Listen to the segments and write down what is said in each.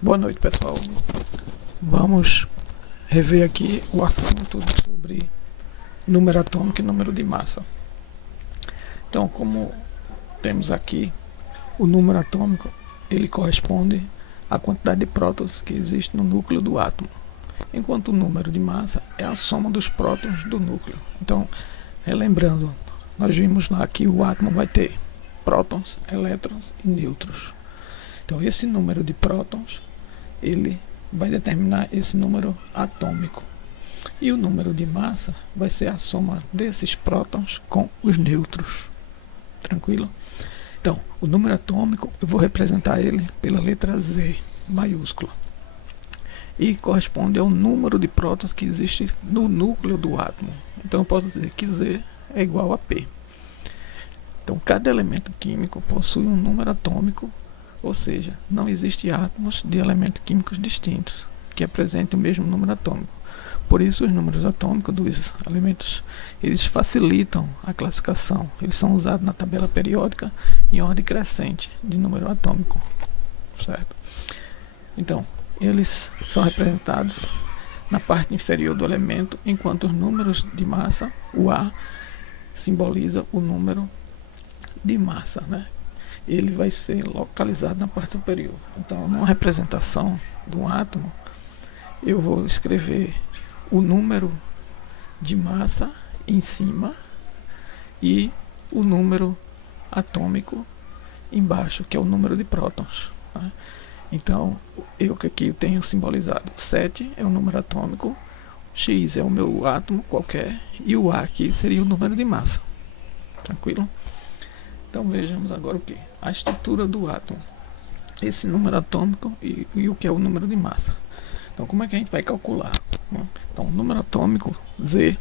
Boa noite, pessoal. Vamos rever aqui o assunto sobre número atômico e número de massa. Então, como temos aqui o número atômico, ele corresponde à quantidade de prótons que existe no núcleo do átomo, enquanto o número de massa é a soma dos prótons do núcleo. Então, relembrando, nós vimos lá que o átomo vai ter prótons, elétrons e nêutrons. Então, esse número de prótons ele vai determinar esse número atômico. E o número de massa vai ser a soma desses prótons com os nêutrons. Tranquilo? Então, o número atômico, eu vou representar ele pela letra Z maiúscula. E corresponde ao número de prótons que existe no núcleo do átomo. Então, eu posso dizer que Z é igual a P. Então, cada elemento químico possui um número atômico. Ou seja, não existem átomos de elementos químicos distintos que apresentem o mesmo número atômico. Por isso, os números atômicos dos elementos eles facilitam a classificação. Eles são usados na tabela periódica em ordem crescente de número atômico, certo? Então, eles são representados na parte inferior do elemento, enquanto os números de massa, o A, simboliza o número de massa, né? Ele vai ser localizado na parte superior. Então, numa representação de um átomo, eu vou escrever o número de massa em cima e o número atômico embaixo, que é o número de prótons, né? Então, eu que aqui tenho simbolizado 7 é o número atômico, X é o meu átomo qualquer e o A aqui seria o número de massa. Tranquilo? Então vejamos agora o que? A estrutura do átomo, esse número atômico e o que é o número de massa. Então como é que a gente vai calcular? Então o número atômico Z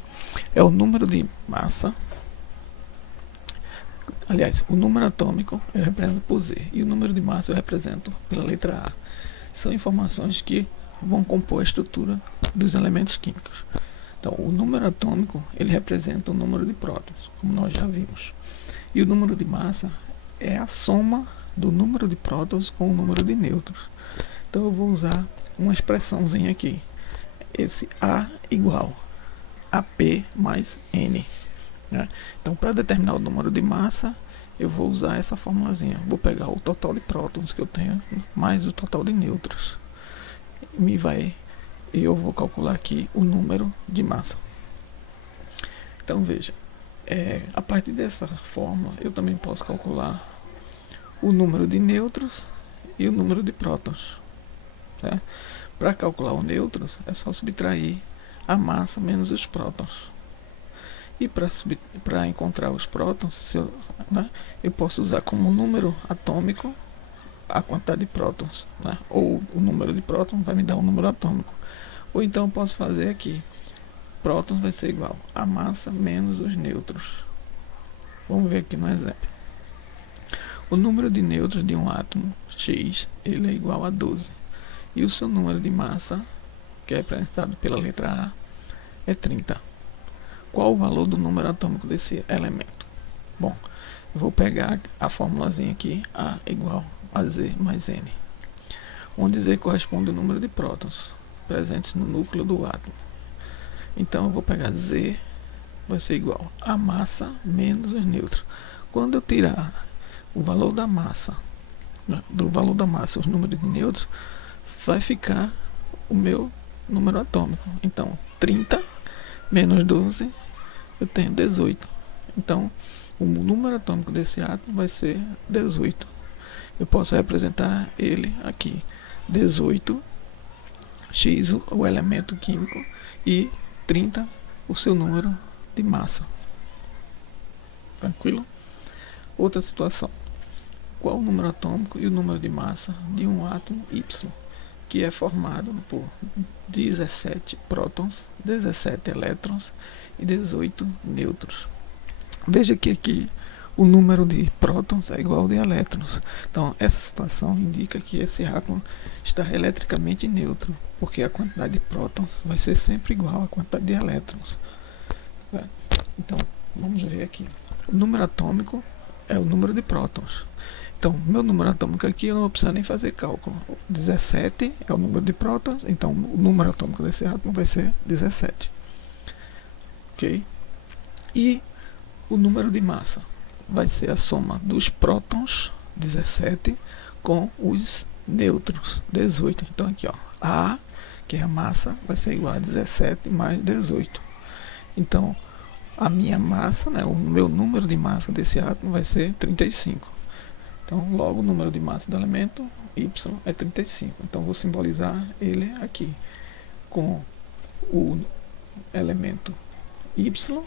é o número de massa. Aliás, o número atômico eu represento por Z e o número de massa eu represento pela letra A. São informações que vão compor a estrutura dos elementos químicos. Então o número atômico ele representa o número de prótons, como nós já vimos. E o número de massa é a soma do número de prótons com o número de nêutrons. Então eu vou usar uma expressãozinha aqui. Esse A igual a P mais N, né? Então para determinar o número de massa, eu vou usar essa formulazinha. Vou pegar o total de prótons que eu tenho mais o total de nêutrons. E eu vou calcular aqui o número de massa. Então veja. A partir dessa fórmula, eu também posso calcular o número de nêutrons e o número de prótons. Tá? Para calcular os nêutrons, é só subtrair a massa menos os prótons. E para encontrar os prótons, eu posso usar como número atômico a quantidade de prótons, né? Ou o número de prótons vai me dar um número atômico. Ou então eu posso fazer aqui. Prótons vai ser igual a massa menos os nêutrons. Vamos ver aqui no exemplo. O número de nêutrons de um átomo X ele é igual a 12. E o seu número de massa, que é representado pela letra A, é 30. Qual o valor do número atômico desse elemento? Bom, eu vou pegar a formulazinha aqui, A igual a Z mais N, onde Z corresponde ao número de prótons presentes no núcleo do átomo. Então eu vou pegar Z, vai ser igual a massa menos os nêutrons. Quando eu tirar o valor da massa, do valor da massa, os números de nêutrons, vai ficar o meu número atômico. Então 30 menos 12, eu tenho 18. Então o número atômico desse átomo vai ser 18. Eu posso representar ele aqui, 18, X o elemento químico e 30 o seu número de massa. Tranquilo? Outra situação. Qual o número atômico e o número de massa de um átomo Y, que é formado por 17 prótons, 17 elétrons e 18 nêutrons? Veja que aqui o número de prótons é igual ao de elétrons. Então essa situação indica que esse átomo está eletricamente neutro, porque a quantidade de prótons vai ser sempre igual à quantidade de elétrons. Então vamos ver aqui. O número atômico é o número de prótons. Então, meu número atômico aqui eu não vou precisar nem fazer cálculo. 17 é o número de prótons, então o número atômico desse átomo vai ser 17. Ok? E o número de massa vai ser a soma dos prótons, 17, com os nêutrons, 18. Então aqui, ó, A, que é a massa, vai ser igual a 17 mais 18. Então, a minha massa, né, o meu número de massa desse átomo vai ser 35. Então, logo o número de massa do elemento Y é 35. Então, vou simbolizar ele aqui com o elemento Y,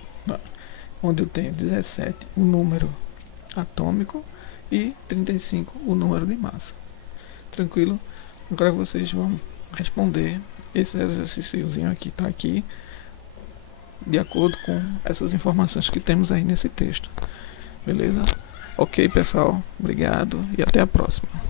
onde eu tenho 17, o número atômico, e 35, o número de massa. Tranquilo? Agora vocês vão responder esse exercíciozinho aqui, tá aqui, de acordo com essas informações que temos aí nesse texto. Beleza? Ok, pessoal. Obrigado e até a próxima.